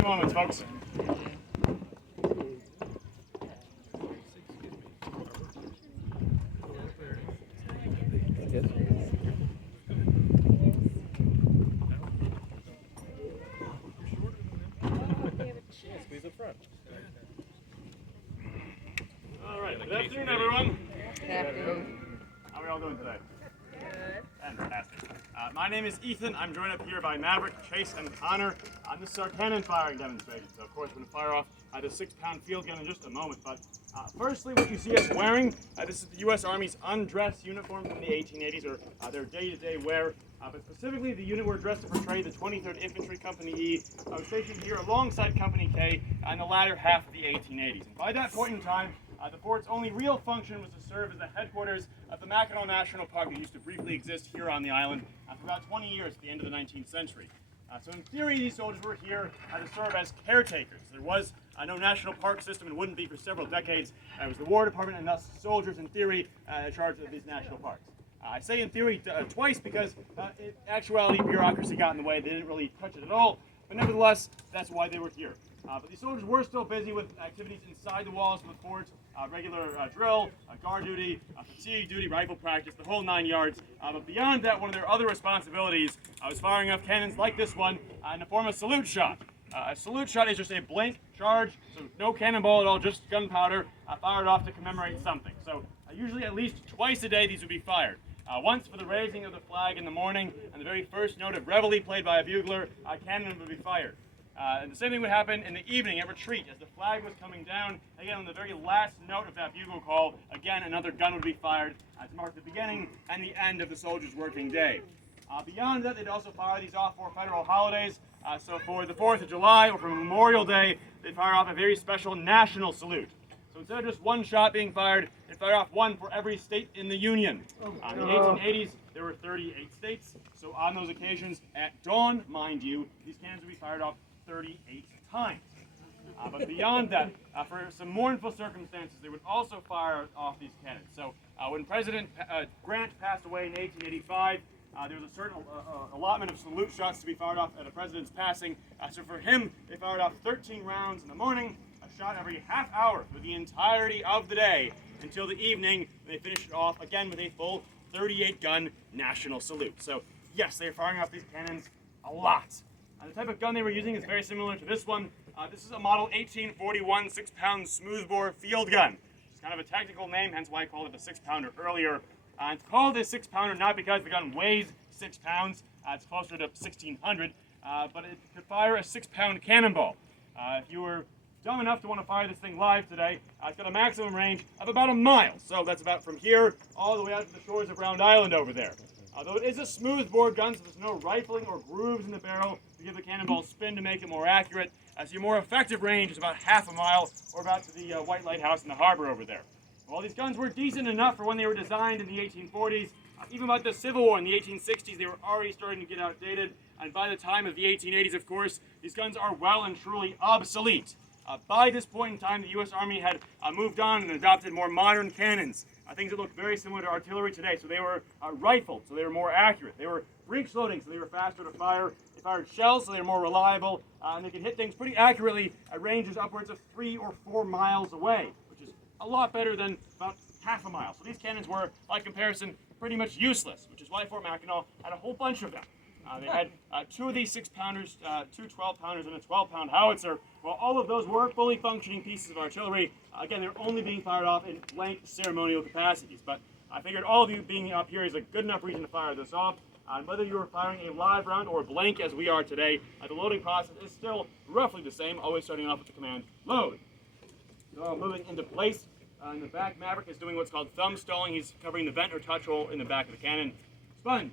few moments, folks. Squeeze the front. All right, good afternoon, everyone. Good afternoon. How are we all doing today? Fantastic. My name is Ethan. I'm joined up here by Maverick, Chase, and Connor on this is our cannon firing demonstration. So, of course, we're going to fire off the 6-pound field gun in just a moment. But firstly, what you see us wearing, this is the U.S. Army's undress uniform from the 1880s, or their day-to-day wear. But specifically, the unit we're dressed to portray, the 23rd Infantry Company E, was stationed here alongside Company K in the latter half of the 1880s. And by that point in time, the fort's only real function was to serve as the headquarters of the Mackinac National Park that used to briefly exist here on the island for about 20 years at the end of the 19th century. So in theory, these soldiers were here to serve as caretakers. There was no national park system and wouldn't be for several decades. It was the War Department and thus soldiers, in theory, in charge of these national parks. I say in theory twice because in actuality, bureaucracy got in the way. They didn't really touch it at all. But nevertheless, that's why they were here. But these soldiers were still busy with activities inside the walls of the fort, regular drill, guard duty, fatigue duty, rifle practice, the whole 9 yards. But beyond that, one of their other responsibilities was firing off cannons like this one in the form of salute shot. A salute shot is just a blank charge, so no cannonball at all, just gunpowder fired off to commemorate something. So usually at least twice a day these would be fired. Once for the raising of the flag in the morning, and the very first note of reveille played by a bugler, a cannon would be fired. And the same thing would happen in the evening at retreat. As the flag was coming down, again on the very last note of that bugle call, again another gun would be fired to mark the beginning and the end of the soldiers' working day. Beyond that, they'd also fire these off for federal holidays. So for the 4th of July or for Memorial Day, they'd fire off a very special national salute. So instead of just one shot being fired, they'd fire off one for every state in the Union. In the 1880s, there were 38 states. So on those occasions, at dawn, mind you, these cannons would be fired off 38 times. But beyond that, for some mournful circumstances, they would also fire off these cannons. So when President Grant passed away in 1885, there was a certain allotment of salute shots to be fired off at a president's passing. So for him, they fired off 13 rounds in the morning, a shot every half hour for the entirety of the day, until the evening, when they finished it off again with a full 38-gun national salute. So yes, they are firing off these cannons a lot. The type of gun they were using is very similar to this one. This is a model 1841 6-pound smoothbore field gun. It's kind of a technical name, hence why I called it a 6-pounder earlier. It's called a 6-pounder not because the gun weighs 6 pounds. It's closer to 1,600, but it could fire a 6-pound cannonball. If you were dumb enough to want to fire this thing live today, it's got a maximum range of about a mile. So that's about from here all the way out to the shores of Round Island over there. Though it is a smoothbore gun, so there's no rifling or grooves in the barrel to give the cannonball spin to make it more accurate. As your more effective range is about half a mile, or about to the White Lighthouse in the harbor over there. Well, these guns were decent enough for when they were designed in the 1840s. Even by the Civil War in the 1860s, they were already starting to get outdated. And by the time of the 1880s, of course, these guns are well and truly obsolete. By this point in time, the U.S. Army had moved on and adopted more modern cannons. Things that look very similar to artillery today. So they were rifled, so they were more accurate. They were breech loading, so they were faster to fire. They fired shells, so they were more reliable. And they could hit things pretty accurately at ranges upwards of 3 or 4 miles away, which is a lot better than about half a mile. So these cannons were, by comparison, pretty much useless, which is why Fort Mackinac had a whole bunch of them. They had 2 of these 6-pounders, 2 12-pounders, and a 12-pound howitzer. Well, all of those were fully functioning pieces of artillery. Again, they're only being fired off in blank ceremonial capacities. But I figured all of you being up here is a good enough reason to fire this off. Whether you were firing a live round or blank as we are today, the loading process is still roughly the same, always starting off with the command load. So moving into place, in the back, Maverick is doing what's called thumb stalling. He's covering the vent or touch hole in the back of the cannon. Sponge.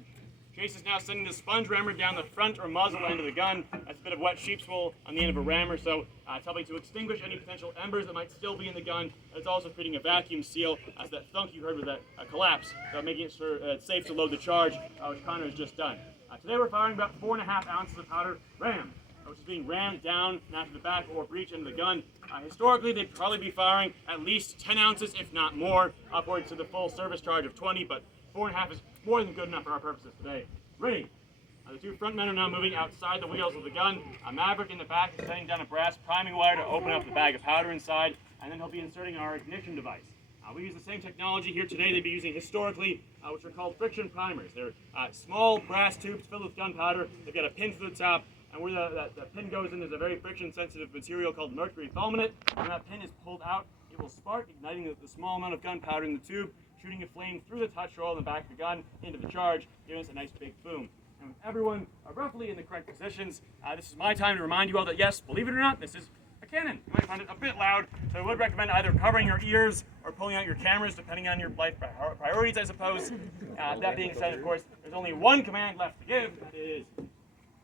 Chase is now sending the sponge rammer down the front or muzzle end of the gun. That's a bit of wet sheep's wool on the end of a rammer, so it's helping to extinguish any potential embers that might still be in the gun. It's also creating a vacuum seal as that thunk you heard with that collapse, so making it sure it's safe to load the charge, which Connor has just done. Today we're firing about 4.5 ounces of powder ram, which is being rammed down after the back or breech end of the gun. Historically, they'd probably be firing at least 10 ounces, if not more, upwards to the full service charge of 20, but 4.5 is more than good enough for our purposes today. Ready, The two front men are now moving outside the wheels of the gun. Maverick in the back is setting down a brass priming wire to open up the bag of powder inside, and then he'll be inserting our ignition device. We use the same technology here today they'd be using historically, which are called friction primers. They're small brass tubes filled with gunpowder. They've got a pin to the top, and where the pin goes in, there's a very friction-sensitive material called mercury fulminate. When that pin is pulled out, it will spark, igniting the small amount of gunpowder in the tube, shooting a flame through the touch roll in the back of the gun into the charge, giving us a nice big boom. And with everyone roughly in the correct positions, this is my time to remind you all that yes, believe it or not, this is a cannon. You might find it a bit loud, so I would recommend either covering your ears or pulling out your cameras, depending on your life priorities, I suppose. That being said, of course, there's only one command left to give, and that is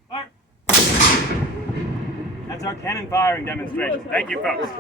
fire. That's our cannon firing demonstration. Thank you, folks.